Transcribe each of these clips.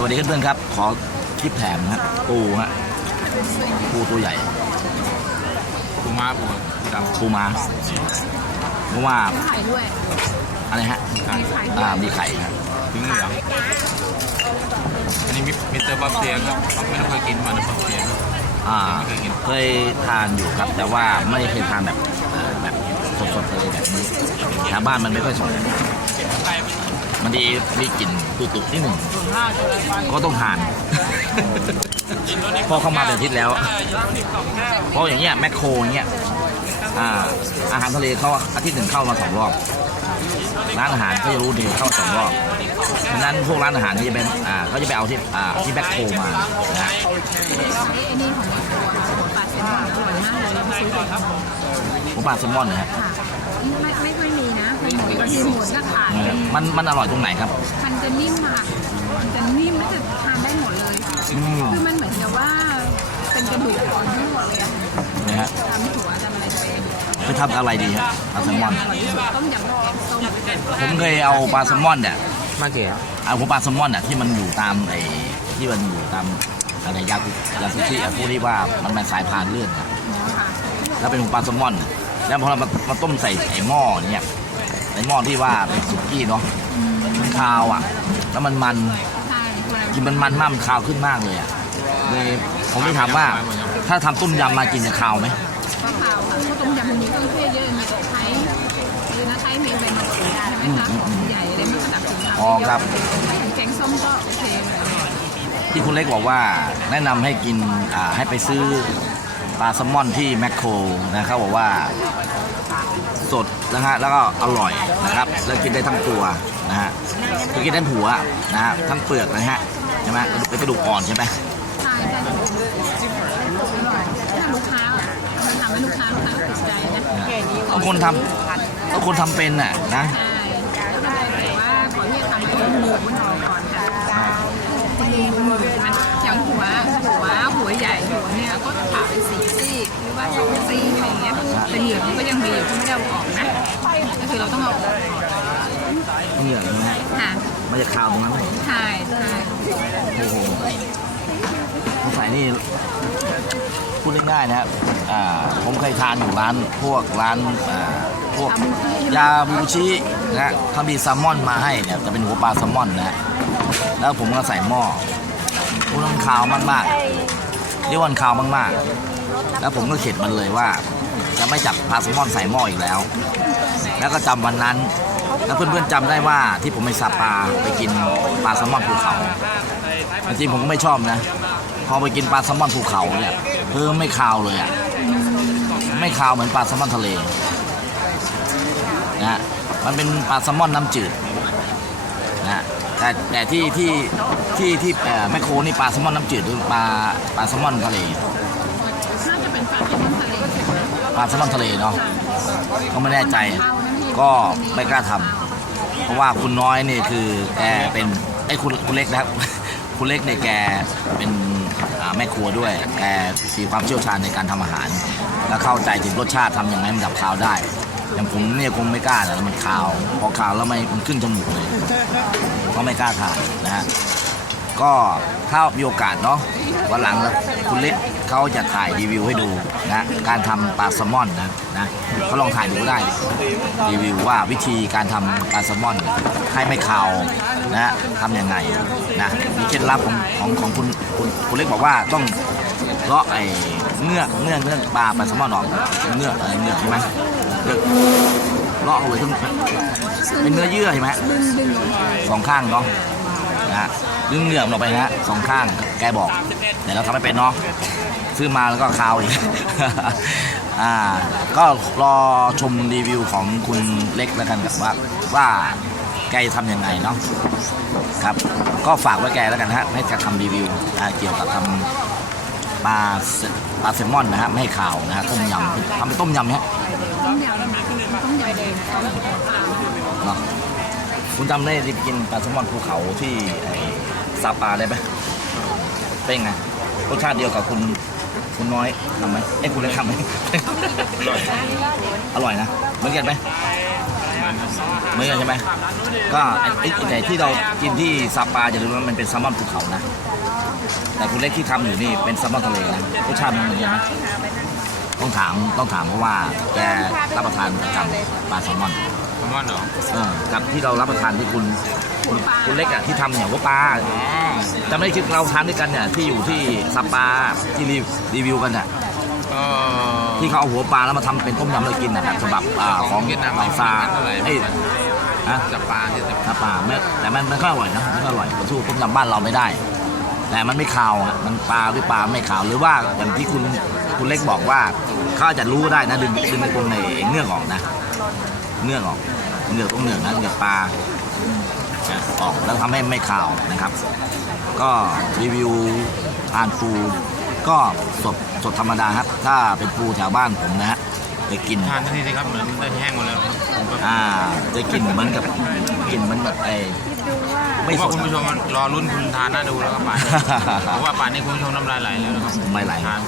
สวัสดีเพื่อนๆครับ ขอคลิปแถมนะฮะปูฮะปูตัวใหญ่ปูม้าปูดำปูม้าเพราะว่าไข่ด้วยอะไรฮะมีไข่ด้วอ่ายมีไข่ครับถึงเหลืองอันนี้มิมิสเตอร์บัฟเฟียครับเขาไม่ได้เคยกินมาในบัฟเฟียครับอ่าไม่เคยกินเคยทานอยู่ครับ แต่ว่าไม่เคยทานแบบเอ่อแบบสดๆเลยแบบนี้ทางบ้านมันไม่ค่อยสด มันดีมีกลิ่นตุ่ๆนิดหนึ่งก็ต้องทาน พอเข้ามาเป็นอาทิตย์แล้ว เพราะอย่างเงี้ยแมคโครอย่างเงี้ยอ่าอาหารทะเลเขาอาทิตย์หนึ่งเข้ามาสองรอบร้านอาหารเขาจะรู้ดีเข้าสองรอบฉะนั้นพวกร้านอาหารนี่จะเป็นอ่าเขาจะไปเอาที่อ่าที่แมคโครมานะฮะไอ้ไอ้นี่ของแมคโครค่ะหัวปลาแซลมอนอร่อยมากเลยไปซื้อก่อนค่ะผมปลาแซลมอนนะฮะไม่ไม่ค่อยมีนะมัน หมดก็มีหมดนะขายมันมันอร่อยตรงไหนครับมันจะนิ่มมากมันจะนิ่มแล้วจะทานได้หมดเลย อืมคือมันเหมือนกับว่าเป็นกระดูกอ่อนทั้งหมดเลยอะนะฮะทำหัวทำอะไรตัวเองไปทำอะไรดีฮะปลาแซลมอนอร่อยที่สุดต้มยำแกงส้มผมเคยเอาปลาแซลมอนเนี่ยมาเก๋เอาพวกปลาแซลมอนเนี่ยที่มันอยู่ตามไอ้ที่มันอยู่ตามอะไรยากุยาสุชิอะพวกที่ว่ามันเป็นสายพานเลื่อนอะค่ะแล้วเป็นของปลาแซลมอนแล้วพอเรามามาต้มใส่ไอ้หม้อเนี่ย ไอ้หม้อที่ว่าเป็นสุกี้เนาะมันคาวอะ แล้วมันมันใช่เวลากินมันมันมากมันคาวขึ้นมากเลยอะเลยผมไม่ถามว่า ถ้าทำต้มยำมากินจะคาวไหมก็ขาวค่ะเพราะต้มยำมันมีเครื่องเทศเยอะมีตะไคร้คือนะไคร้มีเป็นมะกรูดใช่ไหมคะหอมใหญ่เลยมันก็ดับกลิ่นคาวอ๋อครับ แกงส้มก็โอเคเลยที่คุณเล็กบอกว่าแนะนำให้กินอ่าให้ไปซื้อ ปลาแซลมอนที่แมคโครนะครับบอกว่าสดนะฮะแล้วก็อร่อยนะครับแล้วกินได้ทั้งตัวนะฮะคือกินได้ทั้งหัวนะฮะทั้งเปลือกนะฮะใช่ไหมกระดูกเป็นกระดูกอ่อนใช่ไหมใช่ใช่อร่อยถ้าคนทำให้ลูกค้าคนะบางคนทำเป็นน่ะนะใช่แล้วก็เลยบอกว่าขอที่จะทำให้หมูมันออก่อนค่ะจริงๆหมูมันอย่างหัวหัวหัวใหญ่หัวเนี่ยก็จะผ่าเป็นสี่ซี่หรือว่า สองซี่อะไรอย่างเงี้ยแต่เหยือกมันก็ยังมีอยู่ที่ไม่ได้เอาออกนะ ก็คือเราต้องเอาออกก่อนเหงื่อนะฮะค่ะมันจะคาวตรงนั้นใช่ใช่โอ้โหสงสัยนี่พูดง่ายๆนะครับอ่าผมเคยทานอยู่ร้านพวกร้านอ่าพวกยาบูชินะฮะเขามีแซลมอนมาให้เนี่ยจะเป็นหัวปลาแซลมอนนะฮะแล้วผมก็ใส่หม้อพูดมันคาวมากๆเรียกว่ามันคาวมากๆ แล้วผมก็เข็ดมันเลยว่า จะไม่จับปลาแซลมอนใส่หม้ออีกแล้ว แล้วก็จำวันนั้น แล้วเพื่อนๆจำได้ว่าที่ผมไปซาปาไปกินปลาแซลมอนภูเขาจริงๆผมก็ไม่ชอบนะ พอไปกินปลาแซลมอนภูเขาเนี่ยเออไม่คาวเลยอะไม่คาวเหมือนปลาแซลมอนทะเลนะมันเป็นปลาแซลมอนน้ำจืดนะแต่แต่ที่ที่ที่ที่แมคโคนี่ปลาแซลมอนน้ำจืดหรือปลาปลาแซลมอนทะเล น่าจะเป็นปลาที่มันทะเลปลาแซลมอนทะเลเนาะก็ไม่แน่ใจ ก็ไม่กล้าทำเพราะว่าคุณน้อยนี่คือแกเป็นไอ้ยคุณคุณเล็กนะครับ คุณเล็กเนี่ยแกเป็นอ่าแม่ครัวด้วยแกมีความเชี่ยวชาญในการทำอาหาร และเข้าใจถึงรสชาติทำยังไงมันดับคาวได้อย่างผมเนี่ยคงไม่กล้านะมันคาว พอคาวแล้วไม่มันขึ้นจมูกเลยก็ไม่กล้าทานนะฮะ ก็ถ้ามีโอกาสเนาะวันหลังแล้วคุณเล็กเขาจะถ่ายรีวิวให้ดูนะการทำปลาแซลมอนนะนะเขาลองถ่ายดูได้รีวิวว่าวิธีการทำปลาแซลมอนให้ไม่คาวนะทำยังไงนะมีเคล็ดลับของของของคุณคุณคุณเล็กบอกว่าต้องเลาะไอ้เงือกเงือกเงือกปลาปลาแซลมอนออกเงือกเอเงือกใช่ไหมเงือกเลาะเอาไว้ทั้งเป็นเนื้อเยื่อใช่ไหมสองข้างเนาะ ฮะดึงเหงือกออกไปนะฮะสองข้างแกบอกแต่เราทำไม่เป็นเนาะซื้อมาแล้วก็คาวอีกอ่าก็รอชมรีวิวของคุณเล็กแล้วกันกับว่าว่าแกจะทำยังไงเนาะครับ ก็ฝากไว้แกแล้วกันฮะให้แกทำรีวิวนะเกี่ยวกับทำปลาเซปลาแซลมอนนะฮะไม่ให้ขาวนะฮะต้มยำทำเป็นต้มยำฮะต้มยำต้มยำเองต้มเปล่าเนาะ คุณจำได้ที่กินปลาแซลมอนภูเขาที่ไอ้ซาปาได้ไหมเป็นไงรสชาติเดียวกับคุณคุณน้อยทำไหมไอ้ยคุณเล็กทำไหม อร่อยนะเหมือนกันไหมกันครับเหมือนกันใช่ไหมก็ไอ้ไอ้ไอ้ที่เรากินที่ซาปาอย่าลืมว่ามันเป็นแซลมอนภูเขานะ แต่คุณเล็กที่ทำอยู่นี่เป็นแซลมอนทะเลนะรสชาติมันเหมือนกันไหมต้องถามต้องถามเพราะว่าแกรับประทานประจำปลาแซลมอนแซล มอนเหรอเออกับที่เรารับประทานที่คุณคุณคุณเล็กอะที่ทำเนี่ยว่าปลาอ๋อจำไม่ได้คิดเราทานด้วยกันเนี่ยที่อยู่ที่ซาปาที่รีรีวิวกันเนี่ยก็ที่เขาเอาหัวปลาแล้วมาทำเป็นต้มยำเรากินนะครับฉบับอ่าของเวียดนามบางซาเท่าไหร่เอ้ยฮะ จับปลาที่จะซาปาไม่แต่มันมันก็อร่อยนะมันก็อร่อยสู้ต้มยำบ้านเราไม่ได้ แต่มันไม่คาวอะมันปลาด้วยปลาไม่คาวหรือว่าอย่างที่คุณคุณเล็กบอกว่าเขาอาจจะรู้ก็ได้นะดึงดึงในตรงในเนื้อกออกนะ เนื้อกออกเนื้อตรงเนื้อนะเนื้อปลาอะออกแล้วทำให้ไม่คาวนะครับ ก็รีวิวทานปูก็สดสดธรรมดาครับ ถ้าเป็นปูแถวบ้านผมนะฮะไปกินทานทันทีสิครับเหมือนได้แห้งหมดแล้วครับผมก็อ่าจะกินเหมือนกับกินเหมือนแบบไอ้ผไม่มสว่าดคุณผู้ชมรอรุ่นคุณทานน่าดูแล้วครับป่านนี้เพราะว่าป่านนี้คุณผู้ชมน้ำลายไหลแล้วนะครับไม่ไหลทาน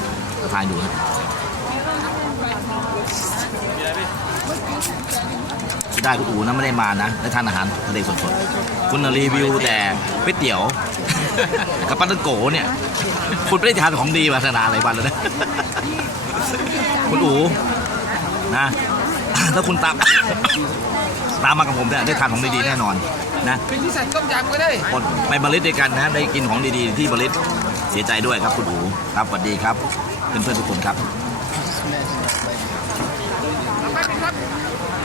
ทานอยู่นะ ได้คุณอูนะไม่ได้มานะได้ทานอาหารทะเลสดๆคุณน่ะรีวิวแต่ก๋วยเตี๋ยว กับปลาตังโกเนี่ย คุณไม่ได้ทานของดีมาขนาดหลายวันแล้วนะคุณอูนะถ้าคุณตามตามมากับผมเนี่ยได้ทานของดีๆแน่นอนนะเป็นที่ใส่ต้มยำก็ได้คนไปบริษด้วยกันนะได้กินของดีๆที่บริษเสียใจด้วยครับคุณอูครับสวัสดีครับเพื่อนๆทุกคน ครับ